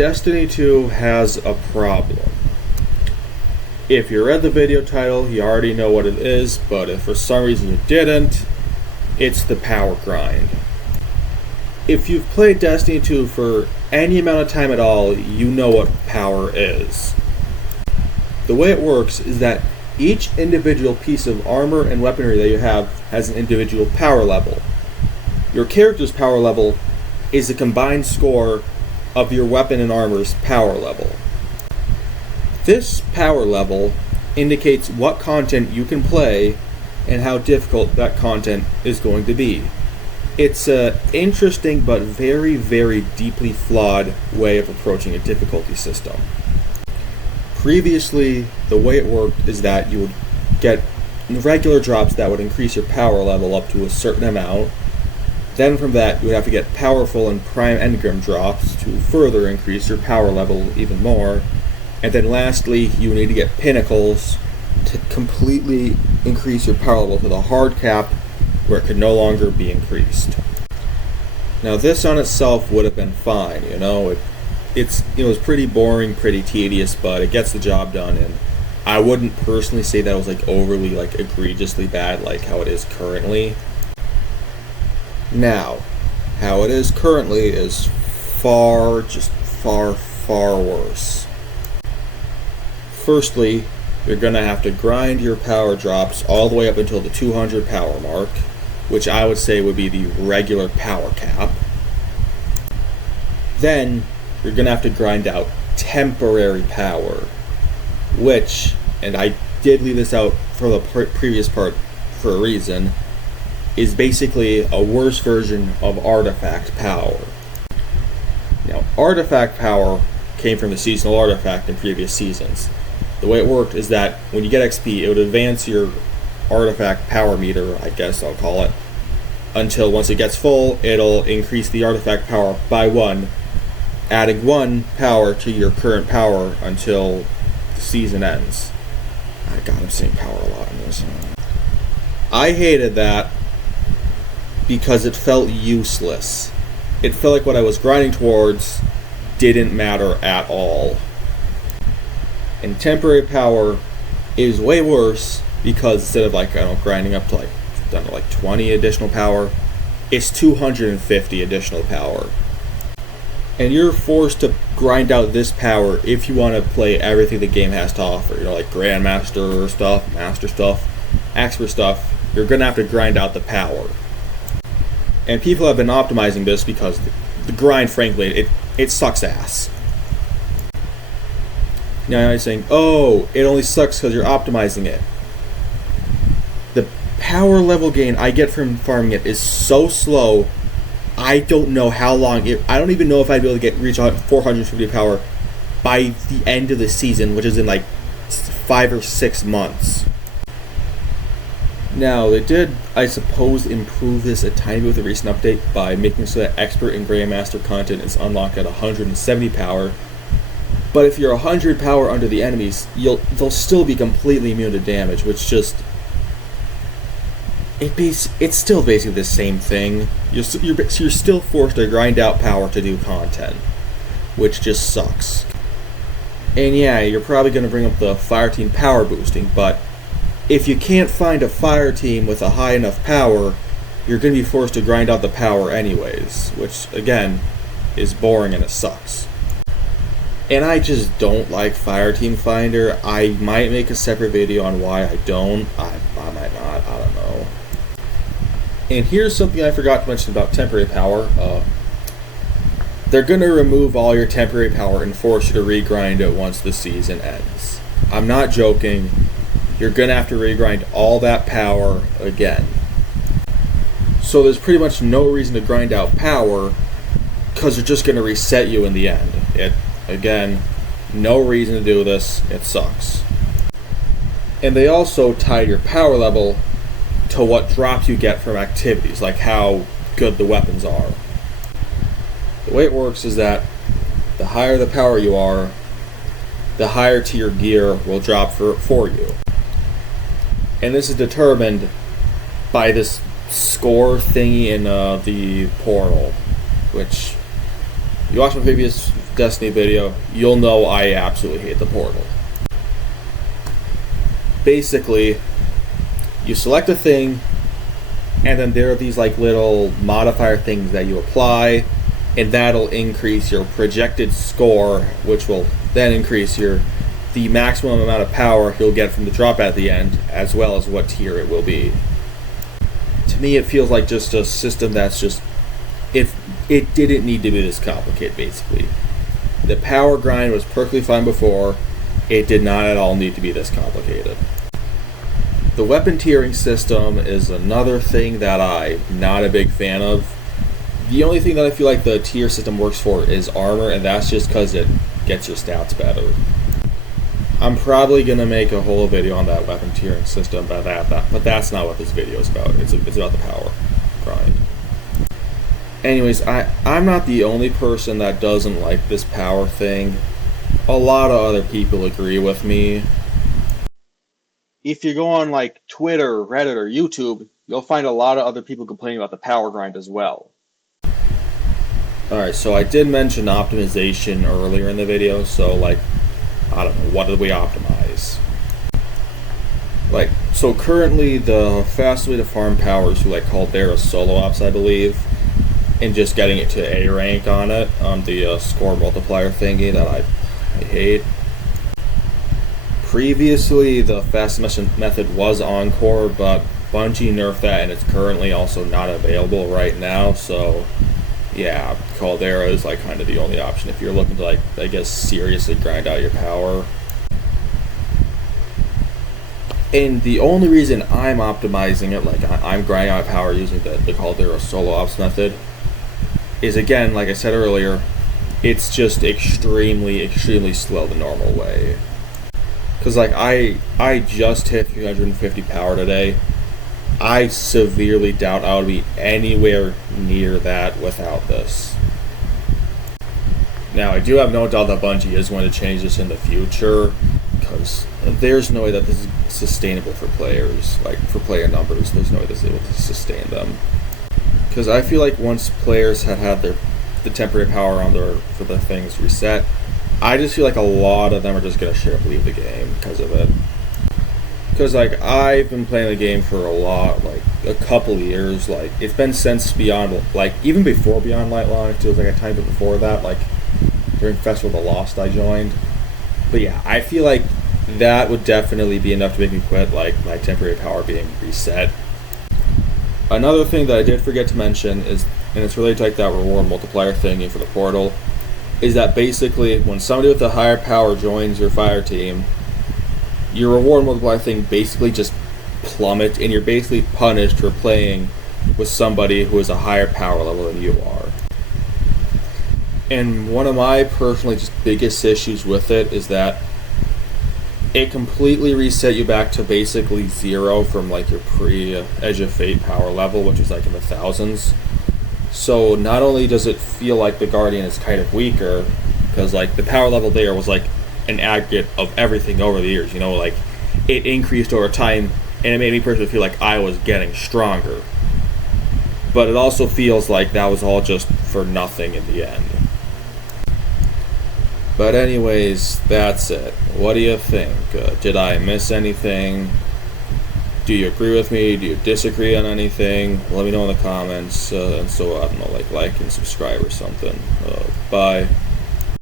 Destiny 2 has a problem. If you read the video title, you already know what it is, but if for some reason you didn't, it's the power grind. If you've played Destiny 2 for any amount of time at all, you know what power is. The way it works is that each individual piece of armor and weaponry that you have has an individual power level. Your character's power level is the combined score of your weapon and armor's power level. This power level indicates what content you can play and how difficult that content is going to be. It's an interesting but very, very deeply flawed way of approaching a difficulty system. Previously, the way it worked is that you would get regular drops that would increase your power level up to a certain amount. Then from that, you would have to get powerful and prime engram drops to further increase your power level even more. And then lastly, you need to get pinnacles to completely increase your power level to the hard cap where it could no longer be increased. Now this on itself would have been fine, it was pretty boring, pretty tedious, but it gets the job done, and I wouldn't personally say that it was overly egregiously bad like how it is currently. Now, how it is currently is far worse. Firstly, you're going to have to grind your power drops all the way up until the 200 power mark, which I would say would be the regular power cap. Then, you're going to have to grind out temporary power, which, and I did leave this out for the previous part for a reason, is basically a worse version of artifact power. Now, artifact power came from the seasonal artifact in previous seasons. The way it worked is that when you get XP, it would advance your artifact power meter, I guess I'll call it, until once it gets full, it'll increase the artifact power by 1, adding 1 power to your current power until the season ends. God, I'm saying power a lot in this. I hated that because it felt useless. It felt like what I was grinding towards didn't matter at all. And temporary power is way worse because instead of grinding up to 20 additional power, it's 250 additional power. And you're forced to grind out this power if you want to play everything the game has to offer. Grandmaster stuff, Master stuff, Expert stuff. You're going to have to grind out the power. And people have been optimizing this because the grind, frankly, it sucks ass. Now you're saying, oh, it only sucks because you're optimizing it. The power level gain I get from farming it is so slow, I don't know how long I don't even know if I'd be able to reach 450 power by the end of the season, which is in 5 or 6 months. Now, they did, I suppose, improve this a tiny bit with a recent update by making so that Expert and Grandmaster content is unlocked at 170 power. But if you're 100 power under the enemies, they'll still be completely immune to damage, which just... It's still basically the same thing. You're still forced to grind out power to do content, which just sucks. And yeah, you're probably going to bring up the fire team power boosting, but if you can't find a fire team with a high enough power, you're going to be forced to grind out the power anyways, which, again, is boring and it sucks. And I just don't like Fire Team Finder. I might make a separate video on why I don't. I might not. I don't know. And here's something I forgot to mention about temporary power. They're going to remove all your temporary power and force you to regrind it once the season ends. I'm not joking. You're going to have to regrind all that power again. So there's pretty much no reason to grind out power because they're just going to reset you in the end. Again, no reason to do this. It sucks. And they also tie your power level to what drops you get from activities, like how good the weapons are. The way it works is that the higher the power you are, the higher tier gear will drop for you. And this is determined by this score thingy in the portal, which you watch my previous Destiny video, you'll know I absolutely hate the portal. Basically, you select a thing, and then there are these like little modifier things that you apply, and that'll increase your projected score, which will then increase the maximum amount of power you'll get from the drop at the end, as well as what tier it will be. To me, it feels like just a system that's just it didn't need to be this complicated. Basically, the power grind was perfectly fine before. It did not at all need to be this complicated. The weapon tiering system is another thing that I'm not a big fan of. The only thing that I feel like the tier system works for is armor, and that's just because it gets your stats better. I'm probably going to make a whole video on that weapon tiering system, but that's not what this video is about. It's about the power grind. Anyways, I'm not the only person that doesn't like this power thing. A lot of other people agree with me. If you go on like Twitter, Reddit, or YouTube, you'll find a lot of other people complaining about the power grind as well. Alright, so I did mention optimization earlier in the video, so like, I don't know, what did we optimize? Like, so currently the fastest way to farm power is through like Caldera solo ops, I believe, and just getting it to A rank on it, on the score multiplier thingy that I hate. Previously, the fastest method was Encore, but Bungie nerfed that and it's currently also not available right now, so yeah, Caldera is like kind of the only option if you're looking to like, I guess, seriously grind out your power. And the only reason I'm optimizing it, like I'm grinding out power using the Caldera solo ops method, is again, like I said earlier, it's just extremely slow the normal way. Because like I just hit 350 power today. I severely doubt I would be anywhere near that without this. Now, I do have no doubt that Bungie is going to change this in the future, because there's no way that this is sustainable for players, like for player numbers. There's no way this is able to sustain them. Because I feel like once players had the temporary power on for the things reset, I just feel like a lot of them are just going to straight up leave the game because of it. Because like I've been playing the game for a couple years. Like it's been since Beyond, like even before Beyond Light launched. It was like a time before that, like during Festival of the Lost I joined. But yeah, I feel like that would definitely be enough to make me quit, like my temporary power being reset. Another thing that I did forget to mention is, and it's related to like that reward multiplier thingy for the portal, is that basically when somebody with a higher power joins your fire team, your reward multiplier thing basically just plummets, and you're basically punished for playing with somebody who is a higher power level than you are. And one of my personally just biggest issues with it is that it completely reset you back to basically zero from like your pre-Edge of Fate power level, which is like in the thousands. So not only does it feel like the Guardian is kind of weaker, because like the power level there was like an aggregate of everything over the years, you know, like it increased over time, and it made me personally feel like I was getting stronger. But it also feels like that was all just for nothing in the end. But anyways, that's it. What do you think? Did I miss anything? Do you agree with me? Do you disagree on anything? Let me know in the comments, and so I don't know, like and subscribe or something. Bye.